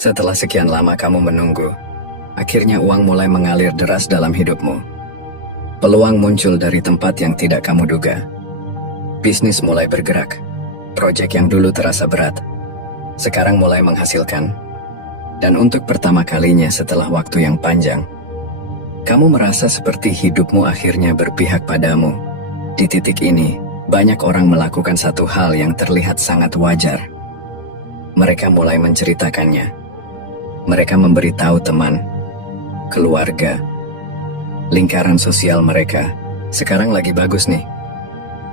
Setelah sekian lama kamu menunggu, akhirnya uang mulai mengalir deras dalam hidupmu. Peluang muncul dari tempat yang tidak kamu duga. Bisnis mulai bergerak. Proyek yang dulu terasa berat, sekarang mulai menghasilkan. Dan untuk pertama kalinya setelah waktu yang panjang, kamu merasa seperti hidupmu akhirnya berpihak padamu. Di titik ini, banyak orang melakukan satu hal yang terlihat sangat wajar. Mereka mulai menceritakannya. Mereka memberitahu teman, keluarga, lingkaran sosial mereka. Sekarang lagi bagus nih.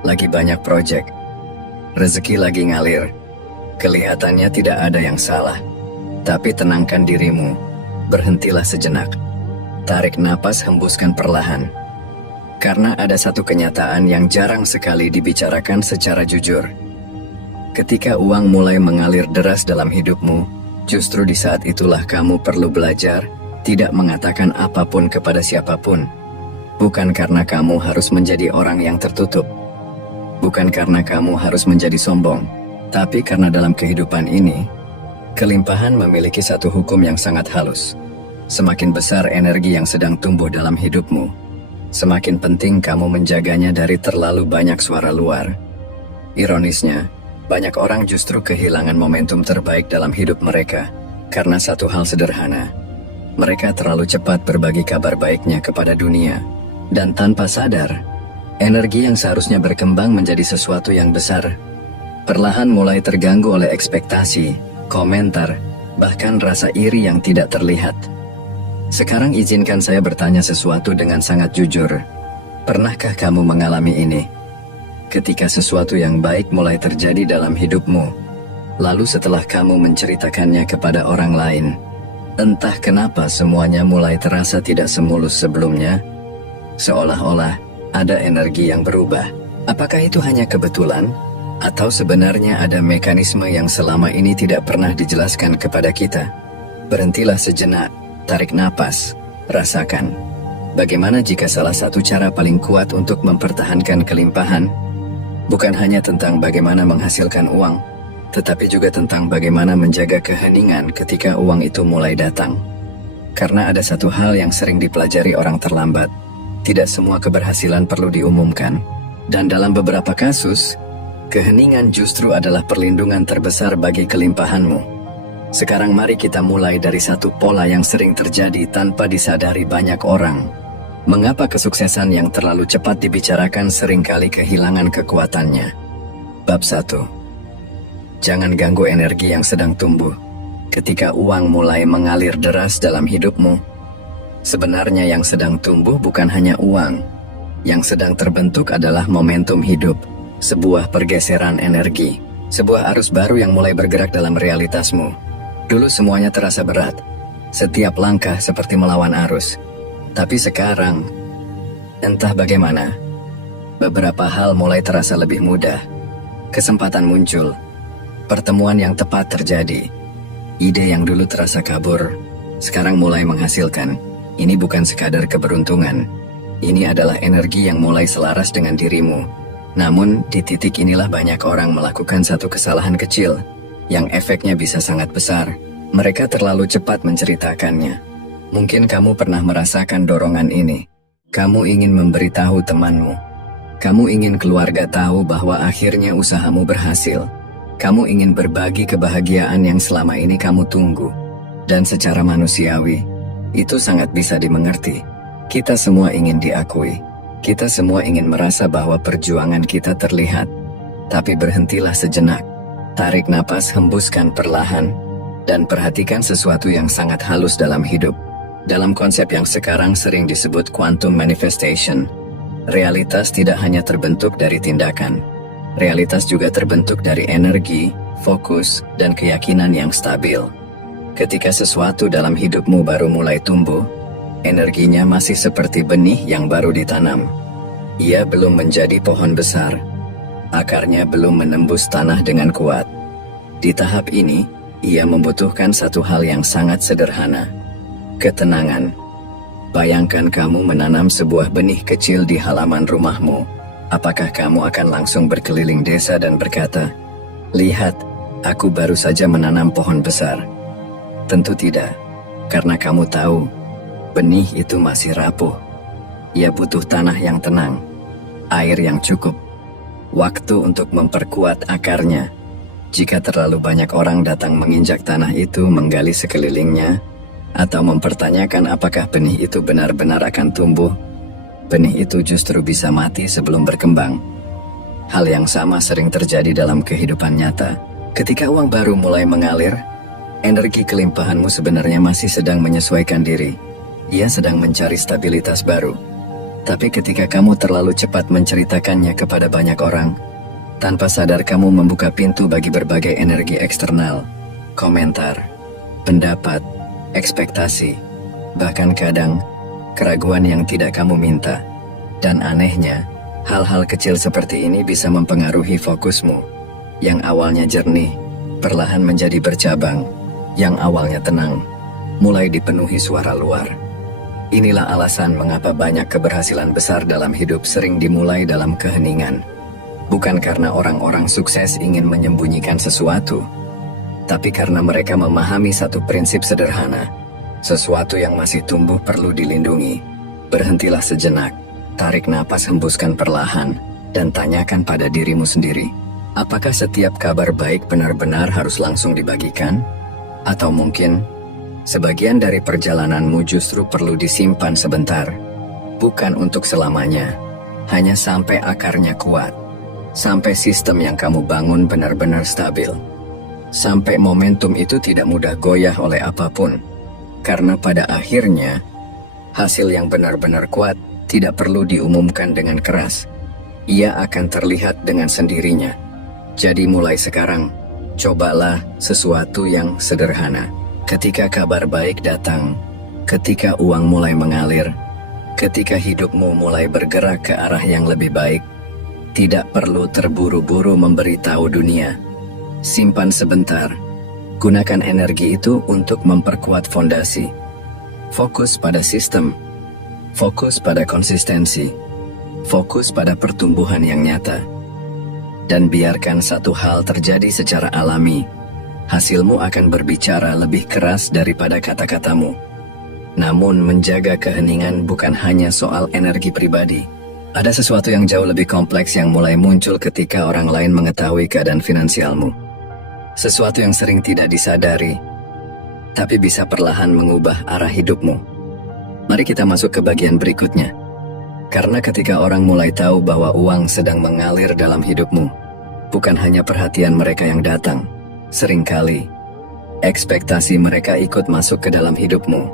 Lagi banyak proyek. Rezeki lagi ngalir. Kelihatannya tidak ada yang salah. Tapi tenangkan dirimu. Berhentilah sejenak. Tarik napas, hembuskan perlahan. Karena ada satu kenyataan yang jarang sekali dibicarakan secara jujur. Ketika uang mulai mengalir deras dalam hidupmu, justru di saat itulah kamu perlu belajar tidak mengatakan apapun kepada siapapun. Bukan karena kamu harus menjadi orang yang tertutup. Bukan karena kamu harus menjadi sombong. Tapi karena dalam kehidupan ini, kelimpahan memiliki satu hukum yang sangat halus. Semakin besar energi yang sedang tumbuh dalam hidupmu, semakin penting kamu menjaganya dari terlalu banyak suara luar. Ironisnya, banyak orang justru kehilangan momentum terbaik dalam hidup mereka karena satu hal sederhana. Mereka terlalu cepat berbagi kabar baiknya kepada dunia, dan tanpa sadar, energi yang seharusnya berkembang menjadi sesuatu yang besar, perlahan mulai terganggu oleh ekspektasi, komentar, bahkan rasa iri yang tidak terlihat. Sekarang izinkan saya bertanya sesuatu dengan sangat jujur. Pernahkah kamu mengalami ini? Ketika sesuatu yang baik mulai terjadi dalam hidupmu, lalu setelah kamu menceritakannya kepada orang lain, entah kenapa semuanya mulai terasa tidak semulus sebelumnya, seolah-olah ada energi yang berubah. Apakah itu hanya kebetulan? Atau sebenarnya ada mekanisme yang selama ini tidak pernah dijelaskan kepada kita? Berhentilah sejenak. Tarik napas, rasakan. Bagaimana jika salah satu cara paling kuat untuk mempertahankan kelimpahan bukan hanya tentang bagaimana menghasilkan uang, tetapi juga tentang bagaimana menjaga keheningan ketika uang itu mulai datang. Karena ada satu hal yang sering dipelajari orang terlambat, tidak semua keberhasilan perlu diumumkan. Dan dalam beberapa kasus, keheningan justru adalah perlindungan terbesar bagi kelimpahanmu. Sekarang mari kita mulai dari satu pola yang sering terjadi tanpa disadari banyak orang. Mengapa kesuksesan yang terlalu cepat dibicarakan seringkali kehilangan kekuatannya? Bab 1. Jangan ganggu energi yang sedang tumbuh. Ketika uang mulai mengalir deras dalam hidupmu, sebenarnya yang sedang tumbuh bukan hanya uang. Yang sedang terbentuk adalah momentum hidup, sebuah pergeseran energi, sebuah arus baru yang mulai bergerak dalam realitasmu. Dulu semuanya terasa berat, setiap langkah seperti melawan arus. Tapi sekarang, entah bagaimana, beberapa hal mulai terasa lebih mudah. Kesempatan muncul, pertemuan yang tepat terjadi. Ide yang dulu terasa kabur, sekarang mulai menghasilkan. Ini bukan sekadar keberuntungan. Ini adalah energi yang mulai selaras dengan dirimu. Namun, di titik inilah banyak orang melakukan satu kesalahan kecil yang efeknya bisa sangat besar. Mereka terlalu cepat menceritakannya. Mungkin kamu pernah merasakan dorongan ini. Kamu ingin memberitahu temanmu. Kamu ingin keluarga tahu bahwa akhirnya usahamu berhasil. Kamu ingin berbagi kebahagiaan yang selama ini kamu tunggu. Dan secara manusiawi, itu sangat bisa dimengerti. Kita semua ingin diakui. Kita semua ingin merasa bahwa perjuangan kita terlihat. Tapi berhentilah sejenak. Tarik napas, hembuskan perlahan, dan perhatikan sesuatu yang sangat halus dalam hidup. Dalam konsep yang sekarang sering disebut quantum manifestation, realitas tidak hanya terbentuk dari tindakan. Realitas juga terbentuk dari energi, fokus, dan keyakinan yang stabil. Ketika sesuatu dalam hidupmu baru mulai tumbuh, energinya masih seperti benih yang baru ditanam. Ia belum menjadi pohon besar. Akarnya belum menembus tanah dengan kuat. Di tahap ini, ia membutuhkan satu hal yang sangat sederhana. Ketenangan. Bayangkan kamu menanam sebuah benih kecil di halaman rumahmu. Apakah kamu akan langsung berkeliling desa dan berkata, "Lihat, aku baru saja menanam pohon besar"? Tentu tidak, karena kamu tahu, benih itu masih rapuh. Ia butuh tanah yang tenang, air yang cukup, waktu untuk memperkuat akarnya. Jika terlalu banyak orang datang menginjak tanah itu, menggali sekelilingnya, atau mempertanyakan apakah benih itu benar-benar akan tumbuh, benih itu justru bisa mati sebelum berkembang. Hal yang sama sering terjadi dalam kehidupan nyata. Ketika uang baru mulai mengalir, energi kelimpahanmu sebenarnya masih sedang menyesuaikan diri. Ia sedang mencari stabilitas baru. Tapi ketika kamu terlalu cepat menceritakannya kepada banyak orang, tanpa sadar kamu membuka pintu bagi berbagai energi eksternal, komentar, pendapat, ekspektasi, bahkan kadang keraguan yang tidak kamu minta. Dan anehnya, hal-hal kecil seperti ini bisa mempengaruhi fokusmu. Yang awalnya jernih, perlahan menjadi bercabang. Yang awalnya tenang, mulai dipenuhi suara luar. Inilah alasan mengapa banyak keberhasilan besar dalam hidup sering dimulai dalam keheningan. Bukan karena orang-orang sukses ingin menyembunyikan sesuatu, tapi karena mereka memahami satu prinsip sederhana. Sesuatu yang masih tumbuh perlu dilindungi. Berhentilah sejenak, tarik napas, hembuskan perlahan, dan tanyakan pada dirimu sendiri, apakah setiap kabar baik benar-benar harus langsung dibagikan? Atau mungkin, sebagian dari perjalananmu justru perlu disimpan sebentar. Bukan untuk selamanya, hanya sampai akarnya kuat. Sampai sistem yang kamu bangun benar-benar stabil. Sampai momentum itu tidak mudah goyah oleh apapun. Karena pada akhirnya, hasil yang benar-benar kuat tidak perlu diumumkan dengan keras. Ia akan terlihat dengan sendirinya. Jadi mulai sekarang, cobalah sesuatu yang sederhana. Ketika kabar baik datang, ketika uang mulai mengalir, ketika hidupmu mulai bergerak ke arah yang lebih baik, tidak perlu terburu-buru memberitahu dunia. Simpan sebentar. Gunakan energi itu untuk memperkuat fondasi. Fokus pada sistem. Fokus pada konsistensi. Fokus pada pertumbuhan yang nyata. Dan biarkan satu hal terjadi secara alami. Hasilmu akan berbicara lebih keras daripada kata-katamu. Namun menjaga keheningan bukan hanya soal energi pribadi. Ada sesuatu yang jauh lebih kompleks yang mulai muncul ketika orang lain mengetahui keadaan finansialmu. Sesuatu yang sering tidak disadari, tapi bisa perlahan mengubah arah hidupmu. Mari kita masuk ke bagian berikutnya. Karena ketika orang mulai tahu bahwa uang sedang mengalir dalam hidupmu, bukan hanya perhatian mereka yang datang, seringkali ekspektasi mereka ikut masuk ke dalam hidupmu.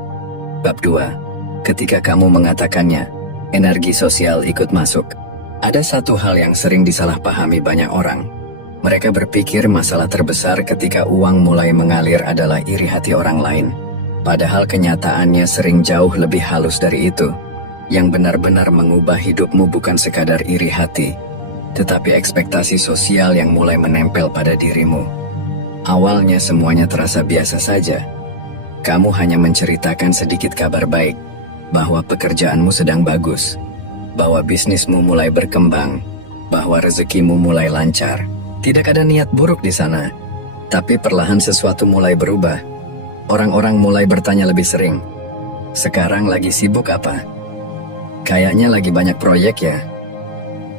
Bab 2. Ketika kamu mengatakannya, energi sosial ikut masuk. Ada satu hal yang sering disalahpahami banyak orang. Mereka berpikir masalah terbesar ketika uang mulai mengalir adalah iri hati orang lain. Padahal kenyataannya sering jauh lebih halus dari itu. Yang benar-benar mengubah hidupmu bukan sekadar iri hati, tetapi ekspektasi sosial yang mulai menempel pada dirimu. Awalnya semuanya terasa biasa saja. Kamu hanya menceritakan sedikit kabar baik, bahwa pekerjaanmu sedang bagus, bahwa bisnismu mulai berkembang, bahwa rezekimu mulai lancar. Tidak ada niat buruk di sana, tapi perlahan sesuatu mulai berubah. Orang-orang mulai bertanya lebih sering, sekarang lagi sibuk apa? Kayaknya lagi banyak proyek ya?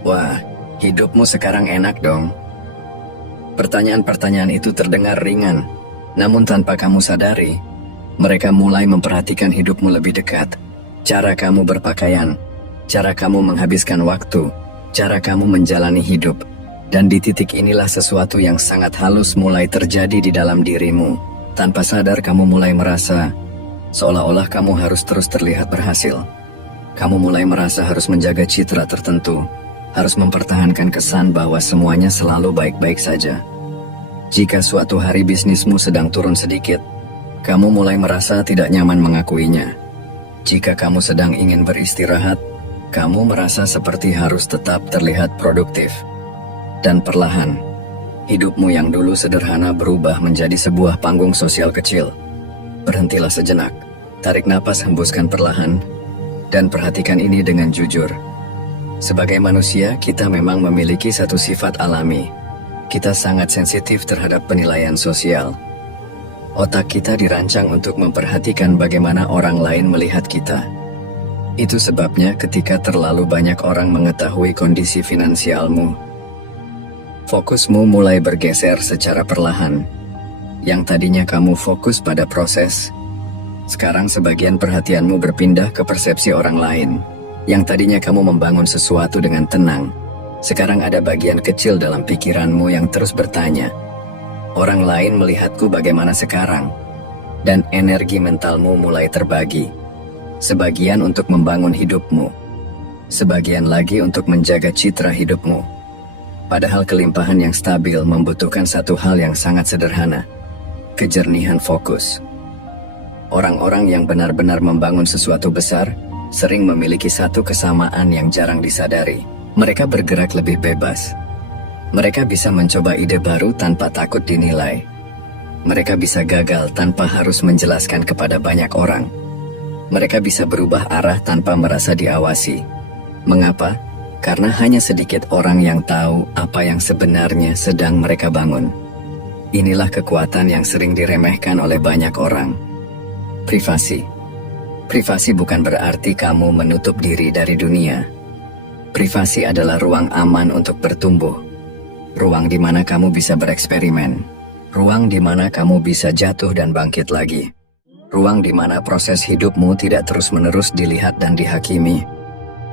Wah, hidupmu sekarang enak dong. Pertanyaan-pertanyaan itu terdengar ringan, namun tanpa kamu sadari, mereka mulai memperhatikan hidupmu lebih dekat. Cara kamu berpakaian, cara kamu menghabiskan waktu, cara kamu menjalani hidup. Dan di titik inilah sesuatu yang sangat halus mulai terjadi di dalam dirimu. Tanpa sadar kamu mulai merasa seolah-olah kamu harus terus terlihat berhasil. Kamu mulai merasa harus menjaga citra tertentu, harus mempertahankan kesan bahwa semuanya selalu baik-baik saja. Jika suatu hari bisnismu sedang turun sedikit, kamu mulai merasa tidak nyaman mengakuinya. Jika kamu sedang ingin beristirahat, kamu merasa seperti harus tetap terlihat produktif. Dan perlahan, hidupmu yang dulu sederhana berubah menjadi sebuah panggung sosial kecil. Berhentilah sejenak, tarik napas, hembuskan perlahan, dan perhatikan ini dengan jujur. Sebagai manusia, kita memang memiliki satu sifat alami. Kita sangat sensitif terhadap penilaian sosial. Otak kita dirancang untuk memperhatikan bagaimana orang lain melihat kita. Itu sebabnya ketika terlalu banyak orang mengetahui kondisi finansialmu, fokusmu mulai bergeser secara perlahan. Yang tadinya kamu fokus pada proses, sekarang sebagian perhatianmu berpindah ke persepsi orang lain. Yang tadinya kamu membangun sesuatu dengan tenang, sekarang ada bagian kecil dalam pikiranmu yang terus bertanya, orang lain melihatku bagaimana sekarang? Dan energi mentalmu mulai terbagi. Sebagian untuk membangun hidupmu, sebagian lagi untuk menjaga citra hidupmu. Padahal kelimpahan yang stabil membutuhkan satu hal yang sangat sederhana, kejernihan fokus. Orang-orang yang benar-benar membangun sesuatu besar sering memiliki satu kesamaan yang jarang disadari. Mereka bergerak lebih bebas. Mereka bisa mencoba ide baru tanpa takut dinilai. Mereka bisa gagal tanpa harus menjelaskan kepada banyak orang. Mereka bisa berubah arah tanpa merasa diawasi. Mengapa? Karena hanya sedikit orang yang tahu apa yang sebenarnya sedang mereka bangun. Inilah kekuatan yang sering diremehkan oleh banyak orang. Privasi. Privasi bukan berarti kamu menutup diri dari dunia. Privasi adalah ruang aman untuk bertumbuh. Ruang di mana kamu bisa bereksperimen. Ruang di mana kamu bisa jatuh dan bangkit lagi. Ruang di mana proses hidupmu tidak terus-menerus dilihat dan dihakimi.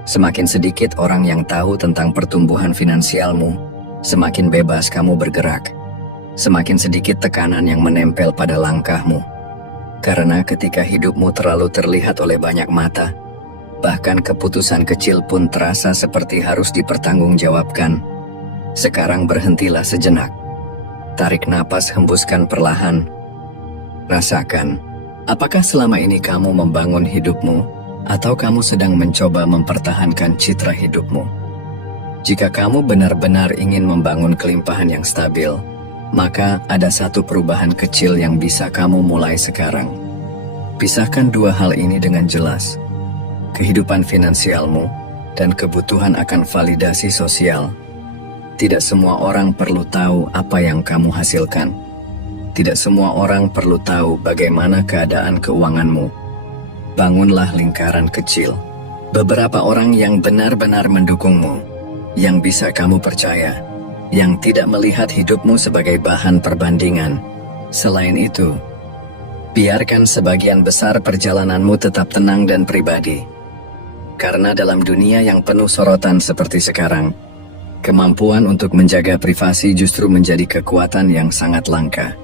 Semakin sedikit orang yang tahu tentang pertumbuhan finansialmu, semakin bebas kamu bergerak. Semakin sedikit tekanan yang menempel pada langkahmu. Karena ketika hidupmu terlalu terlihat oleh banyak mata, bahkan keputusan kecil pun terasa seperti harus dipertanggungjawabkan. Sekarang berhentilah sejenak. Tarik napas, hembuskan perlahan. Rasakan, apakah selama ini kamu membangun hidupmu, atau kamu sedang mencoba mempertahankan citra hidupmu? Jika kamu benar-benar ingin membangun kelimpahan yang stabil, maka ada satu perubahan kecil yang bisa kamu mulai sekarang. Pisahkan dua hal ini dengan jelas. Kehidupan finansialmu dan kebutuhan akan validasi sosial. Tidak semua orang perlu tahu apa yang kamu hasilkan. Tidak semua orang perlu tahu bagaimana keadaan keuanganmu. Bangunlah lingkaran kecil. Beberapa orang yang benar-benar mendukungmu, yang bisa kamu percaya, yang tidak melihat hidupmu sebagai bahan perbandingan. Selain itu, biarkan sebagian besar perjalananmu tetap tenang dan pribadi. Karena dalam dunia yang penuh sorotan seperti sekarang, kemampuan untuk menjaga privasi justru menjadi kekuatan yang sangat langka.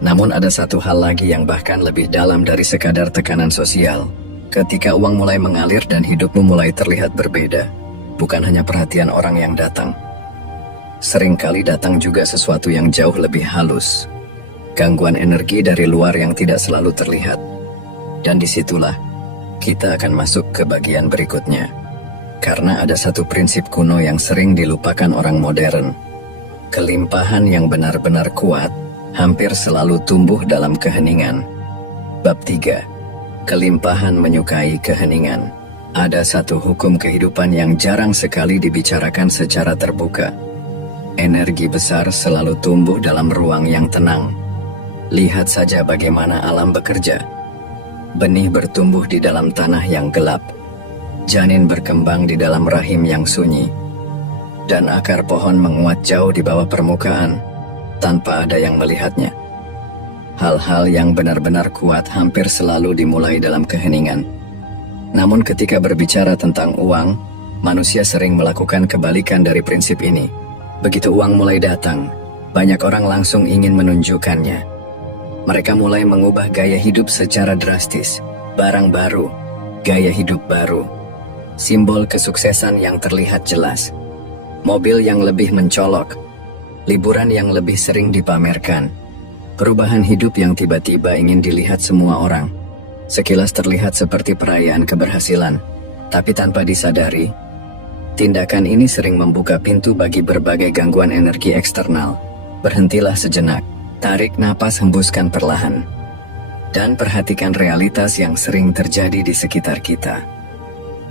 Namun ada satu hal lagi yang bahkan lebih dalam dari sekadar tekanan sosial. Ketika uang mulai mengalir dan hidupmu mulai terlihat berbeda, bukan hanya perhatian orang yang datang. Seringkali datang juga sesuatu yang jauh lebih halus. Gangguan energi dari luar yang tidak selalu terlihat. Dan disitulah, kita akan masuk ke bagian berikutnya. Karena ada satu prinsip kuno yang sering dilupakan orang modern. Kelimpahan yang benar-benar kuat hampir selalu tumbuh dalam keheningan. Bab 3. Kelimpahan menyukai keheningan. Ada satu hukum kehidupan yang jarang sekali dibicarakan secara terbuka. Energi besar selalu tumbuh dalam ruang yang tenang. Lihat saja bagaimana alam bekerja. Benih bertumbuh di dalam tanah yang gelap. Janin berkembang di dalam rahim yang sunyi, dan akar pohon menguat jauh di bawah permukaan, tanpa ada yang melihatnya. Hal-hal yang benar-benar kuat hampir selalu dimulai dalam keheningan. Namun ketika berbicara tentang uang, manusia sering melakukan kebalikan dari prinsip ini. Begitu uang mulai datang, banyak orang langsung ingin menunjukkannya. Mereka mulai mengubah gaya hidup secara drastis. Barang baru, gaya hidup baru, simbol kesuksesan yang terlihat jelas, mobil yang lebih mencolok, liburan yang lebih sering dipamerkan, perubahan hidup yang tiba-tiba ingin dilihat semua orang. Sekilas terlihat seperti perayaan keberhasilan, tapi tanpa disadari, tindakan ini sering membuka pintu bagi berbagai gangguan energi eksternal. Berhentilah sejenak, tarik napas, hembuskan perlahan, dan perhatikan realitas yang sering terjadi di sekitar kita.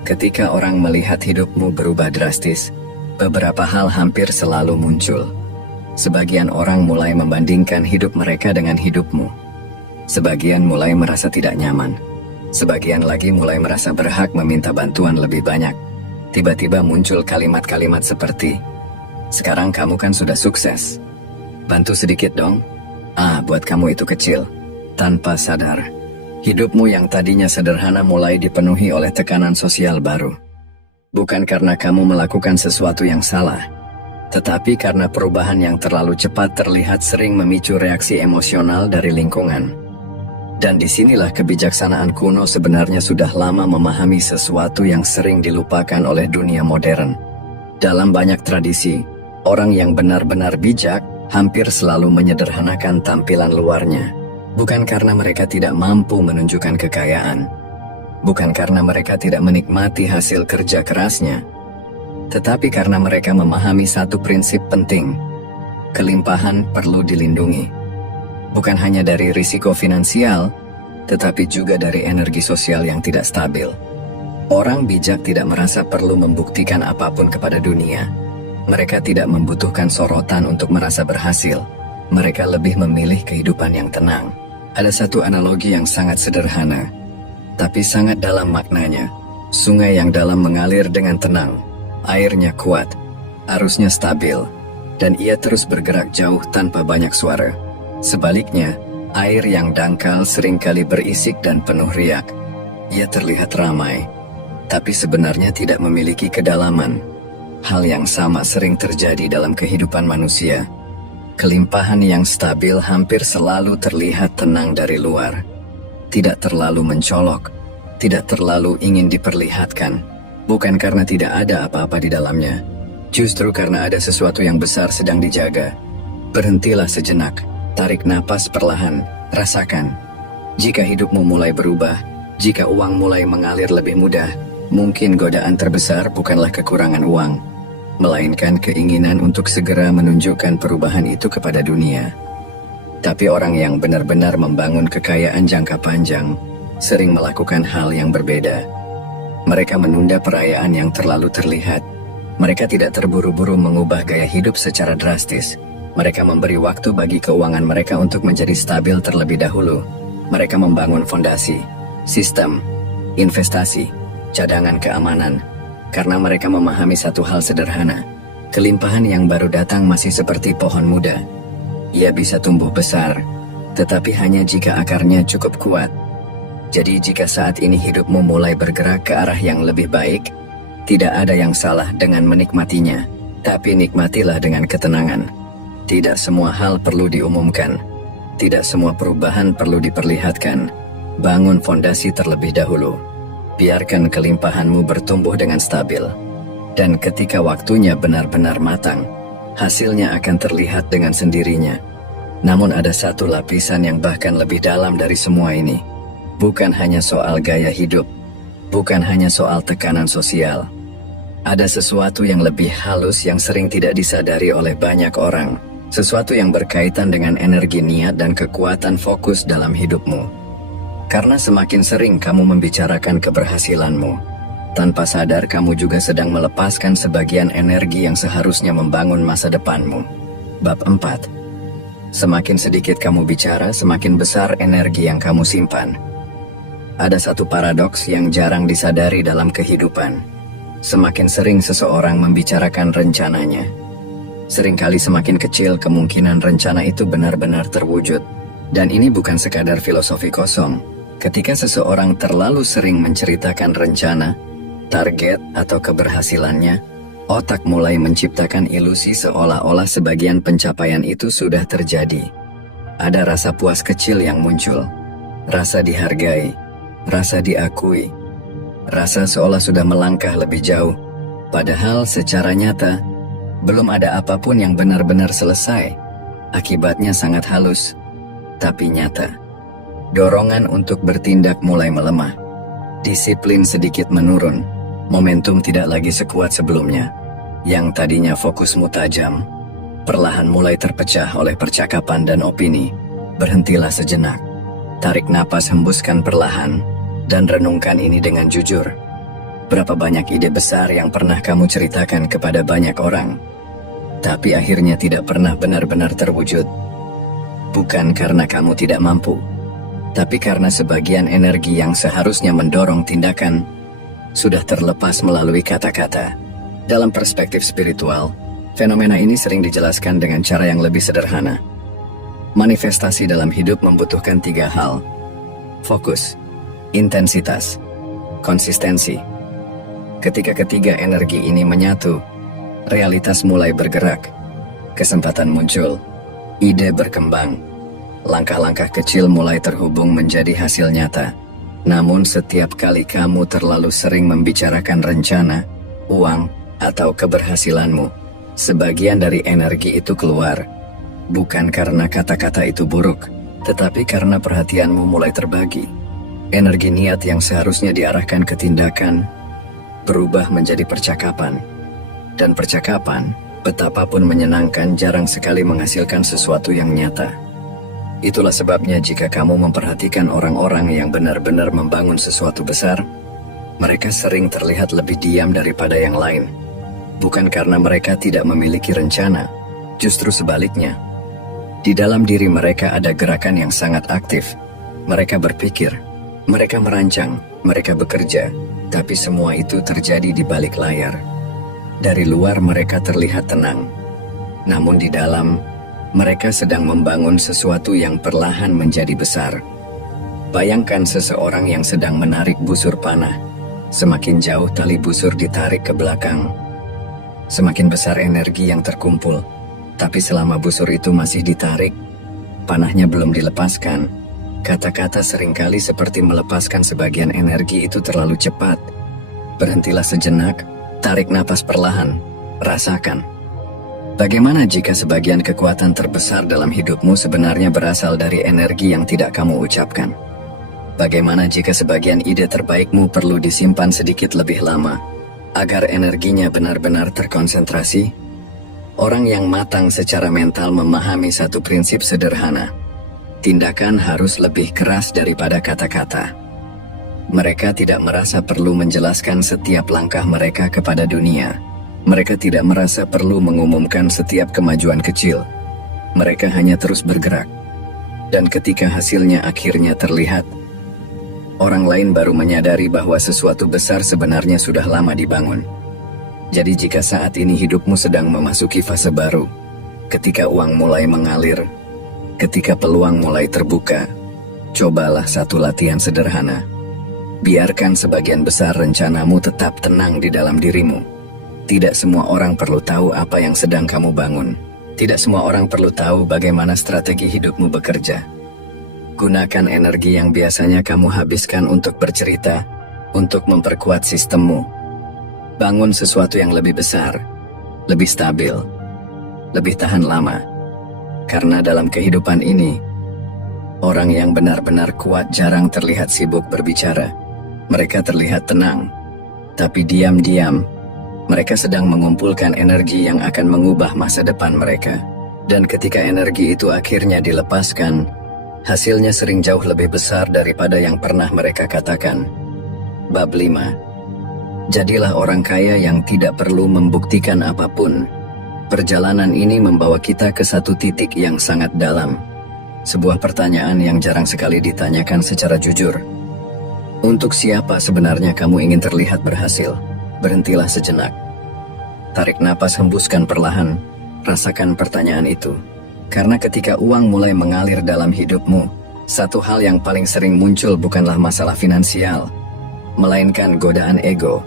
Ketika orang melihat hidupmu berubah drastis, beberapa hal hampir selalu muncul. Sebagian orang mulai membandingkan hidup mereka dengan hidupmu. Sebagian mulai merasa tidak nyaman. Sebagian lagi mulai merasa berhak meminta bantuan lebih banyak. Tiba-tiba muncul kalimat-kalimat seperti, "Sekarang kamu kan sudah sukses. Bantu sedikit dong." Buat kamu itu kecil. Tanpa sadar, hidupmu yang tadinya sederhana mulai dipenuhi oleh tekanan sosial baru. Bukan karena kamu melakukan sesuatu yang salah, tetapi karena perubahan yang terlalu cepat terlihat sering memicu reaksi emosional dari lingkungan. Dan disinilah kebijaksanaan kuno sebenarnya sudah lama memahami sesuatu yang sering dilupakan oleh dunia modern. Dalam banyak tradisi, orang yang benar-benar bijak hampir selalu menyederhanakan tampilan luarnya. Bukan karena mereka tidak mampu menunjukkan kekayaan, bukan karena mereka tidak menikmati hasil kerja kerasnya, tetapi karena mereka memahami satu prinsip penting: kelimpahan perlu dilindungi. Bukan hanya dari risiko finansial, tetapi juga dari energi sosial yang tidak stabil. Orang bijak tidak merasa perlu membuktikan apapun kepada dunia. Mereka tidak membutuhkan sorotan untuk merasa berhasil. Mereka lebih memilih kehidupan yang tenang. Ada satu analogi yang sangat sederhana, tapi sangat dalam maknanya. Sungai yang dalam mengalir dengan tenang, airnya kuat, arusnya stabil, dan ia terus bergerak jauh tanpa banyak suara. Sebaliknya, air yang dangkal seringkali berisik dan penuh riak. Ia terlihat ramai, tapi sebenarnya tidak memiliki kedalaman. Hal yang sama sering terjadi dalam kehidupan manusia. Kelimpahan yang stabil hampir selalu terlihat tenang dari luar. Tidak terlalu mencolok, tidak terlalu ingin diperlihatkan. Bukan karena tidak ada apa-apa di dalamnya, justru karena ada sesuatu yang besar sedang dijaga. Berhentilah sejenak. Tarik napas perlahan, rasakan. Jika hidupmu mulai berubah, jika uang mulai mengalir lebih mudah, mungkin godaan terbesar bukanlah kekurangan uang, melainkan keinginan untuk segera menunjukkan perubahan itu kepada dunia. Tapi orang yang benar-benar membangun kekayaan jangka panjang, sering melakukan hal yang berbeda. Mereka menunda perayaan yang terlalu terlihat. Mereka tidak terburu-buru mengubah gaya hidup secara drastis. Mereka memberi waktu bagi keuangan mereka untuk menjadi stabil terlebih dahulu. Mereka membangun fondasi, sistem, investasi, cadangan keamanan, karena mereka memahami satu hal sederhana. Kelimpahan yang baru datang masih seperti pohon muda. Ia bisa tumbuh besar, tetapi hanya jika akarnya cukup kuat. Jadi jika saat ini hidupmu mulai bergerak ke arah yang lebih baik, tidak ada yang salah dengan menikmatinya, tapi nikmatilah dengan ketenangan. Tidak semua hal perlu diumumkan. Tidak semua perubahan perlu diperlihatkan. Bangun fondasi terlebih dahulu. Biarkan kelimpahanmu bertumbuh dengan stabil. Dan ketika waktunya benar-benar matang, hasilnya akan terlihat dengan sendirinya. Namun ada satu lapisan yang bahkan lebih dalam dari semua ini. Bukan hanya soal gaya hidup. Bukan hanya soal tekanan sosial. Ada sesuatu yang lebih halus yang sering tidak disadari oleh banyak orang. Sesuatu yang berkaitan dengan energi niat dan kekuatan fokus dalam hidupmu. Karena semakin sering kamu membicarakan keberhasilanmu, tanpa sadar kamu juga sedang melepaskan sebagian energi yang seharusnya membangun masa depanmu. Bab 4. Semakin sedikit kamu bicara, semakin besar energi yang kamu simpan. Ada satu paradoks yang jarang disadari dalam kehidupan. Semakin sering seseorang membicarakan rencananya, seringkali semakin kecil kemungkinan rencana itu benar-benar terwujud. Dan ini bukan sekadar filosofi kosong. Ketika seseorang terlalu sering menceritakan rencana, target, atau keberhasilannya, otak mulai menciptakan ilusi seolah-olah sebagian pencapaian itu sudah terjadi. Ada rasa puas kecil yang muncul, rasa dihargai, rasa diakui, rasa seolah sudah melangkah lebih jauh. Padahal secara nyata, belum ada apapun yang benar-benar selesai. Akibatnya sangat halus, tapi nyata. Dorongan untuk bertindak mulai melemah. Disiplin sedikit menurun. Momentum tidak lagi sekuat sebelumnya. Yang tadinya fokusmu tajam, perlahan mulai terpecah oleh percakapan dan opini. Berhentilah sejenak. Tarik napas, hembuskan perlahan, dan renungkan ini dengan jujur. Berapa banyak ide besar yang pernah kamu ceritakan kepada banyak orang, tapi akhirnya tidak pernah benar-benar terwujud. Bukan karena kamu tidak mampu, Tapi karena sebagian energi yang seharusnya mendorong tindakan sudah terlepas melalui kata-kata. Dalam perspektif spiritual, fenomena ini sering dijelaskan dengan cara yang lebih sederhana. Manifestasi dalam hidup membutuhkan 3 hal: fokus, intensitas, konsistensi. Ketika ketiga energi ini menyatu, realitas mulai bergerak, kesempatan muncul, ide berkembang, langkah-langkah kecil mulai terhubung menjadi hasil nyata. Namun setiap kali kamu terlalu sering membicarakan rencana, uang, atau keberhasilanmu, sebagian dari energi itu keluar. Bukan karena kata-kata itu buruk, tetapi karena perhatianmu mulai terbagi. Energi niat yang seharusnya diarahkan ke tindakan berubah menjadi percakapan. Dan percakapan, betapapun menyenangkan, jarang sekali menghasilkan sesuatu yang nyata. Itulah sebabnya jika kamu memperhatikan orang-orang yang benar-benar membangun sesuatu besar, mereka sering terlihat lebih diam daripada yang lain. Bukan karena mereka tidak memiliki rencana, justru sebaliknya. Di dalam diri mereka ada gerakan yang sangat aktif. Mereka berpikir, mereka merancang, mereka bekerja, tapi semua itu terjadi di balik layar. Dari luar mereka terlihat tenang, namun di dalam, mereka sedang membangun sesuatu yang perlahan menjadi besar. Bayangkan seseorang yang sedang menarik busur panah. Semakin jauh tali busur ditarik ke belakang, semakin besar energi yang terkumpul. Tapi selama busur itu masih ditarik, panahnya belum dilepaskan. Kata-kata seringkali seperti melepaskan sebagian energi itu terlalu cepat. Berhentilah sejenak, tarik napas perlahan, rasakan. Bagaimana jika sebagian kekuatan terbesar dalam hidupmu sebenarnya berasal dari energi yang tidak kamu ucapkan? Bagaimana jika sebagian ide terbaikmu perlu disimpan sedikit lebih lama, agar energinya benar-benar terkonsentrasi? Orang yang matang secara mental memahami satu prinsip sederhana. Tindakan harus lebih keras daripada kata-kata. Mereka tidak merasa perlu menjelaskan setiap langkah mereka kepada dunia. Mereka tidak merasa perlu mengumumkan setiap kemajuan kecil. Mereka hanya terus bergerak. Dan ketika hasilnya akhirnya terlihat, orang lain baru menyadari bahwa sesuatu besar sebenarnya sudah lama dibangun. Jadi jika saat ini hidupmu sedang memasuki fase baru, ketika uang mulai mengalir, ketika peluang mulai terbuka, cobalah satu latihan sederhana. Biarkan sebagian besar rencanamu tetap tenang di dalam dirimu. Tidak semua orang perlu tahu apa yang sedang kamu bangun. Tidak semua orang perlu tahu bagaimana strategi hidupmu bekerja. Gunakan energi yang biasanya kamu habiskan untuk bercerita, untuk memperkuat sistemmu. Bangun sesuatu yang lebih besar, lebih stabil, lebih tahan lama. Karena dalam kehidupan ini, orang yang benar-benar kuat jarang terlihat sibuk berbicara. Mereka terlihat tenang, tapi diam-diam, mereka sedang mengumpulkan energi yang akan mengubah masa depan mereka. Dan ketika energi itu akhirnya dilepaskan, hasilnya sering jauh lebih besar daripada yang pernah mereka katakan. Bab 5. Jadilah orang kaya yang tidak perlu membuktikan apapun. Perjalanan ini membawa kita ke satu titik yang sangat dalam. Sebuah pertanyaan yang jarang sekali ditanyakan secara jujur. Untuk siapa sebenarnya kamu ingin terlihat berhasil? Berhentilah sejenak. Tarik napas, hembuskan perlahan. Rasakan pertanyaan itu. Karena ketika uang mulai mengalir dalam hidupmu, satu hal yang paling sering muncul bukanlah masalah finansial, melainkan godaan ego.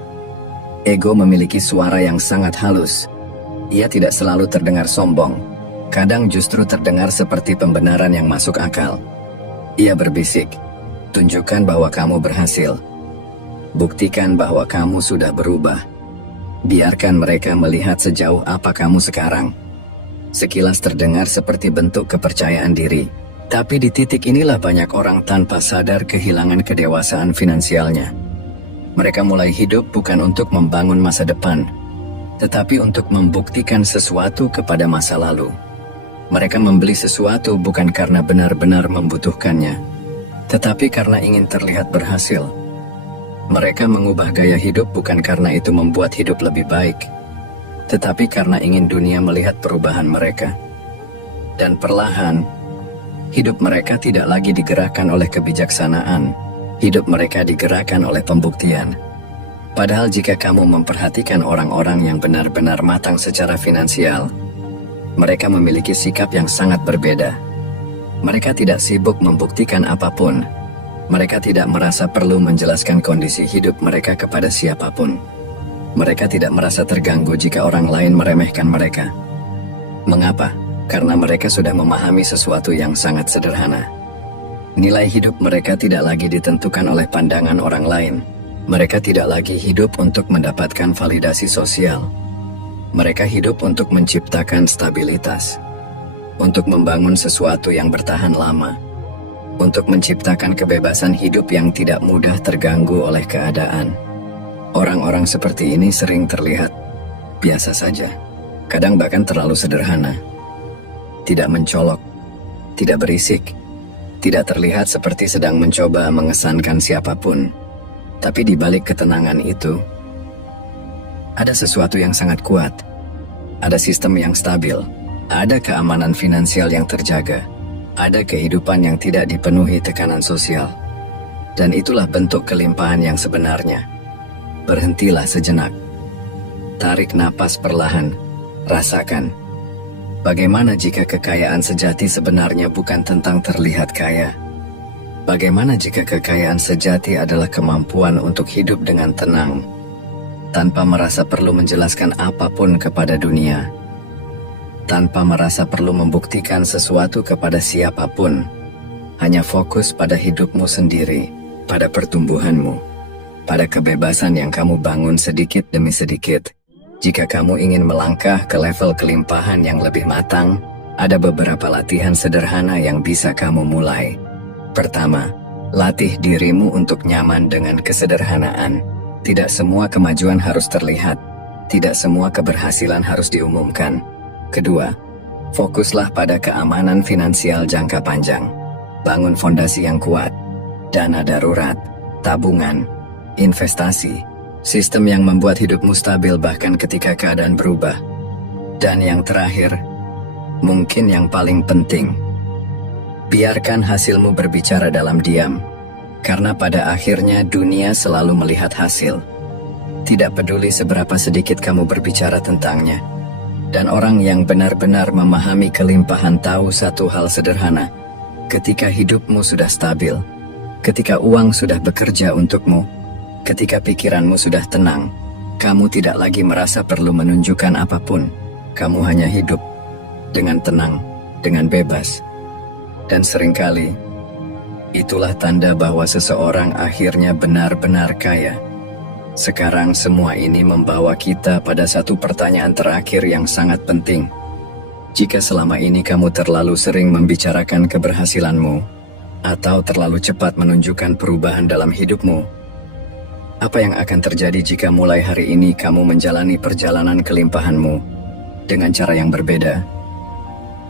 Ego memiliki suara yang sangat halus. Ia tidak selalu terdengar sombong. Kadang justru terdengar seperti pembenaran yang masuk akal. Ia berbisik, tunjukkan bahwa kamu berhasil. Buktikan bahwa kamu sudah berubah. Biarkan mereka melihat sejauh apa kamu sekarang. Sekilas terdengar seperti bentuk kepercayaan diri. Tapi di titik inilah banyak orang tanpa sadar kehilangan kedewasaan finansialnya. Mereka mulai hidup bukan untuk membangun masa depan, tetapi untuk membuktikan sesuatu kepada masa lalu. Mereka membeli sesuatu bukan karena benar-benar membutuhkannya, tetapi karena ingin terlihat berhasil. Mereka mengubah gaya hidup bukan karena itu membuat hidup lebih baik, tetapi karena ingin dunia melihat perubahan mereka. Dan perlahan, Hidup mereka tidak lagi digerakkan oleh kebijaksanaan. Hidup mereka digerakkan oleh pembuktian. Padahal jika kamu memperhatikan orang-orang yang benar-benar matang secara finansial, mereka memiliki sikap yang sangat berbeda. Mereka tidak sibuk membuktikan apapun. Mereka tidak merasa perlu menjelaskan kondisi hidup mereka kepada siapapun. Mereka tidak merasa terganggu jika orang lain meremehkan mereka. Mengapa? Karena mereka sudah memahami sesuatu yang sangat sederhana. Nilai hidup mereka tidak lagi ditentukan oleh pandangan orang lain. Mereka tidak lagi hidup untuk mendapatkan validasi sosial. Mereka hidup untuk menciptakan stabilitas, untuk membangun sesuatu yang bertahan lama, untuk menciptakan kebebasan hidup yang tidak mudah terganggu oleh keadaan. Orang-orang seperti ini sering terlihat biasa saja, kadang bahkan terlalu sederhana. Tidak mencolok, tidak berisik, tidak terlihat seperti sedang mencoba mengesankan siapapun. Tapi di balik ketenangan itu, ada sesuatu yang sangat kuat. Ada sistem yang stabil, ada keamanan finansial yang terjaga, ada kehidupan yang tidak dipenuhi tekanan sosial. Dan itulah bentuk kelimpahan yang sebenarnya. Berhentilah sejenak. Tarik napas perlahan, rasakan. Bagaimana jika kekayaan sejati sebenarnya bukan tentang terlihat kaya? Bagaimana jika kekayaan sejati adalah kemampuan untuk hidup dengan tenang, tanpa merasa perlu menjelaskan apapun kepada dunia, tanpa merasa perlu membuktikan sesuatu kepada siapapun, hanya fokus pada hidupmu sendiri, pada pertumbuhanmu, pada kebebasan yang kamu bangun sedikit demi sedikit. Jika kamu ingin melangkah ke level kelimpahan yang lebih matang, ada beberapa latihan sederhana yang bisa kamu mulai. Pertama, latih dirimu untuk nyaman dengan kesederhanaan. Tidak semua kemajuan harus terlihat. Tidak semua keberhasilan harus diumumkan. Kedua, fokuslah pada keamanan finansial jangka panjang. Bangun fondasi yang kuat, dana darurat, tabungan, investasi, sistem yang membuat hidupmu stabil bahkan ketika keadaan berubah. Dan yang terakhir, mungkin yang paling penting, biarkan hasilmu berbicara dalam diam, karena pada akhirnya dunia selalu melihat hasil. Tidak peduli seberapa sedikit kamu berbicara tentangnya. Dan orang yang benar-benar memahami kelimpahan tahu satu hal sederhana. Ketika hidupmu sudah stabil, ketika uang sudah bekerja untukmu, ketika pikiranmu sudah tenang, kamu tidak lagi merasa perlu menunjukkan apapun. Kamu hanya hidup dengan tenang, dengan bebas. Dan seringkali, itulah tanda bahwa seseorang akhirnya benar-benar kaya. Sekarang semua ini membawa kita pada satu pertanyaan terakhir yang sangat penting. Jika selama ini kamu terlalu sering membicarakan keberhasilanmu, atau terlalu cepat menunjukkan perubahan dalam hidupmu, apa yang akan terjadi jika mulai hari ini kamu menjalani perjalanan kelimpahanmu dengan cara yang berbeda?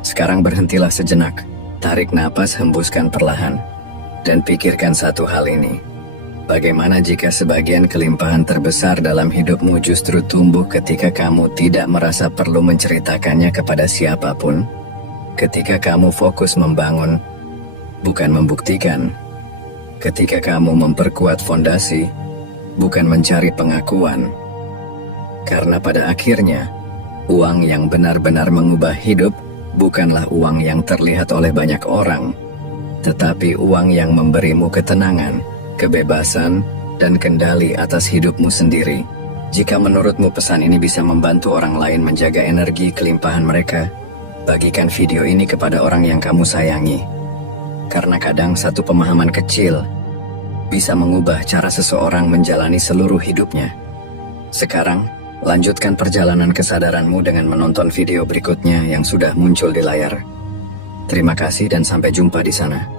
Sekarang berhentilah sejenak. Tarik napas, hembuskan perlahan, dan pikirkan satu hal ini. Bagaimana jika sebagian kelimpahan terbesar dalam hidupmu justru tumbuh ketika kamu tidak merasa perlu menceritakannya kepada siapapun? Ketika kamu fokus membangun, bukan membuktikan. Ketika kamu memperkuat fondasi, bukan mencari pengakuan. Karena pada akhirnya, uang yang benar-benar mengubah hidup bukanlah uang yang terlihat oleh banyak orang, tetapi uang yang memberimu ketenangan, kebebasan, dan kendali atas hidupmu sendiri. Jika menurutmu pesan ini bisa membantu orang lain menjaga energi kelimpahan mereka, bagikan video ini kepada orang yang kamu sayangi. Karena kadang satu pemahaman kecil bisa mengubah cara seseorang menjalani seluruh hidupnya. Sekarang, lanjutkan perjalanan kesadaranmu dengan menonton video berikutnya yang sudah muncul di layar. Terima kasih dan sampai jumpa di sana.